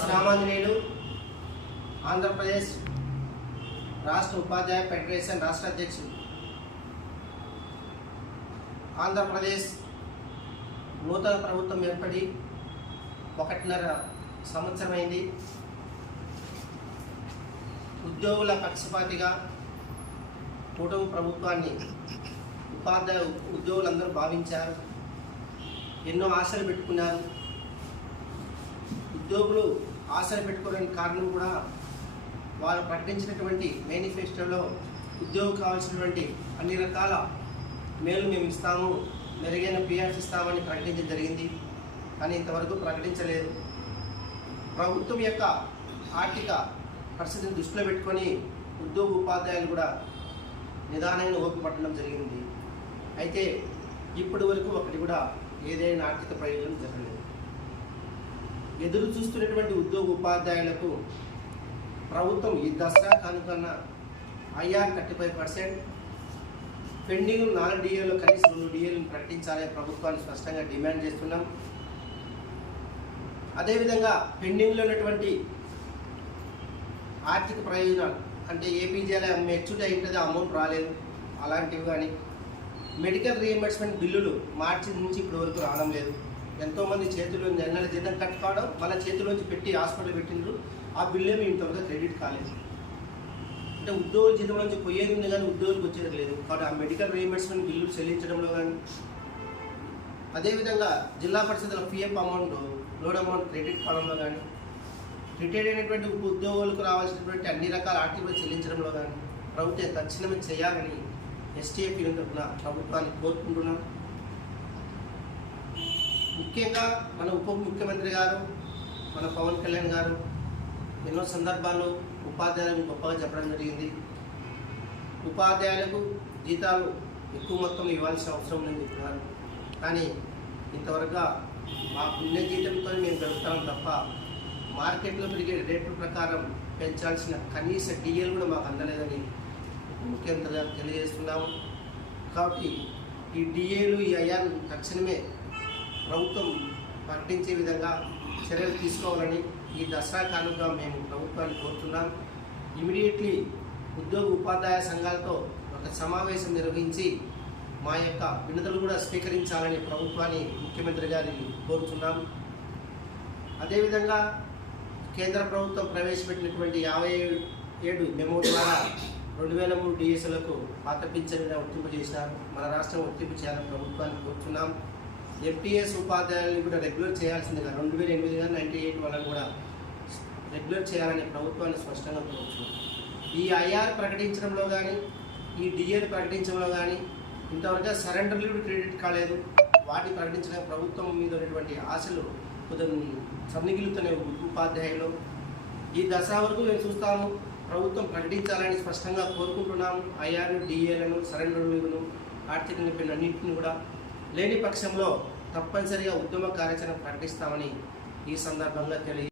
Yes Ramanjaneyulu Andhra Pradesh రాష్ట్ర ఉపాధ్యాయ federation రాష్ట్ర అధ్యక్షుడు. ఆంధ్రప్రదేశ్ నూతన ప్రభుత్వం ఏర్పడి 1.5 సంవత్సరమైంది. ఉద్యోగుల పక్షపాతిగా కూటమి ప్రభుత్వాన్ని ఉపాధ్యాయ ఉద్యోగులందరూ భావించారు. ఎన్నో ఆశలు పెట్టుకున్నారు. ఉద్యోగులు ఆశలు పెట్టుకోవడానికి కారణం కూడా వారు ప్రకటించినటువంటి మేనిఫెస్టోలో ఉద్యోగం కావాల్సినటువంటి అన్ని రకాల మేలు మేము ఇస్తాము, మెరుగైన పిఆర్స్ ఇస్తామని ప్రకటించడం జరిగింది. కానీ ఇంతవరకు ప్రకటించలేదు. ప్రభుత్వం యొక్క ఆర్థిక పరిస్థితిని దృష్టిలో పెట్టుకొని ఉద్యోగ ఉపాధ్యాయులు కూడా నిదానంగా ఓపిక పట్టడం జరిగింది. అయితే ఇప్పటి వరకు ఒకటి కూడా ఏదైనా ఆర్థిక ప్రయోజనం జరగలేదు. ఎదురు చూస్తున్నటువంటి ఉద్యోగ ఉపాధ్యాయులకు ప్రభుత్వం ఈ దసరా కానుకన్న ఐఆర్ 35%, పెండింగ్ 4 డిఏలో కనీసం 2 డిఏలను ప్రకటించాలని ప్రభుత్వాన్ని స్పష్టంగా డిమాండ్ చేస్తున్నాం. అదేవిధంగా పెండింగ్లో ఉన్నటువంటి ఆర్థిక ప్రయోజనాలు అంటే ఏపీజేల మెచ్యూరిటీ అయింటుంది, అమౌంట్ రాలేదు, అలాంటివి కానీ మెడికల్ రీఎంబర్స్మెంట్ బిల్లులు మార్చి నుంచి ఇప్పటి వరకు రావడం లేదు. ఎంతోమంది చేతుల్లో నెల జీతం కట్టుకోవడం మన చేతిలోంచి పెట్టి హాస్పిటల్ పెట్టిండ్రు, ఆ బిల్లేమి ఇంతవరకు క్రెడిట్ కాలేదు. అంటే ఉద్యోగుల జీతం నుంచి పోయేది ఉంది కానీ ఉద్యోగులకు వచ్చేది లేదు. కాబట్టి ఆ మెడికల్ రీఎంబర్స్మెంట్ బిల్లులు చెల్లించడంలో కానీ, అదేవిధంగా జిల్లా పరిషత్ల PF amount load amount credit కావడంలో కానీ, రిటైర్డ్ అయినటువంటి ఉద్యోగులకు రావాల్సినటువంటి అన్ని రకాల ఆర్టీలు చెల్లించడంలో కానీ ప్రభుత్వం తక్షణమే చేయాలని ఎస్టీఎఫ్ తరఫున ప్రభుత్వాన్ని కోరుకుంటున్నాం. ముఖ్యంగా మన ఉప ముఖ్యమంత్రి గారు, మన పవన్ కళ్యాణ్ గారు ఎన్నో సందర్భాల్లో ఉపాధ్యాయులకు గొప్పగా చెప్పడం జరిగింది. ఉపాధ్యాయులకు జీతాలు ఎక్కువ మొత్తంలో ఇవ్వాల్సిన అవసరం లేని చెప్పినారు. కానీ ఇంతవరకు మా పుణ్య జీతంతో మేము గడుపుతాం తప్ప మార్కెట్లో పెరిగే రేట్ల ప్రకారం పెంచాల్సిన కనీస డిఏలు కూడా మాకు అందలేదని ముఖ్యమంత్రి గారు తెలియజేస్తున్నాము. కాబట్టి ఈ డిఏలు ఈ ఐఆర్ తక్షణమే ప్రభుత్వం ప్రకటించే విధంగా చర్యలు తీసుకోవాలని ఈ దసరా కానుకగా మేము ప్రభుత్వాన్ని కోరుతున్నాం. ఇమీడియట్లీ ఉద్యోగ ఉపాధ్యాయ సంఘాలతో ఒక సమావేశం నిర్వహించి మా యొక్క వినతులు కూడా స్వీకరించాలని ప్రభుత్వాన్ని ముఖ్యమంత్రి గారిని కోరుతున్నాం. అదేవిధంగా కేంద్ర ప్రభుత్వం ప్రవేశపెట్టినటువంటి 57 మెమో ద్వారా 2003 డిఎస్లకు పాత పింఛన్లను వర్తింపజేసినారు. మన రాష్ట్రం వర్తింపు చేయాలని ప్రభుత్వాన్ని కోరుతున్నాం. ఎఫ్టీఎస్ ఉపాధ్యాయులను కూడా రెగ్యులర్ చేయాల్సిందిగా 2008 కానీ 98 వాళ్ళని కూడా రెగ్యులర్ చేయాలని ప్రభుత్వాన్ని స్పష్టంగా కోరుతున్నాం. ఈ ఐఆర్ ప్రకటించడంలో కానీ, ఈ డిఏలు ప్రకటించడంలో కానీ ఇంతవరకు సరెండర్ లీవ్ క్రెడిట్ కాలేదు. వాటిని ప్రకటించడం ప్రభుత్వం మీద ఉన్నటువంటి ఆశలు కొంచెం సన్నిగిలుతున్న ఉపాధ్యాయులు ఈ దశ వరకు మేము చూస్తాము. ప్రభుత్వం ప్రకటించాలని స్పష్టంగా కోరుకుంటున్నాము. ఐఆర్, డిఏలను, సరెండర్ లీవ్ను, ఆర్థిక నిపుణులు అన్నింటినీ కూడా లేని పక్షంలో తప్పనిసరిగా ఉద్యమ కార్యాచరణ ప్రకటిస్తామని ఈ సందర్భంగా తెలియ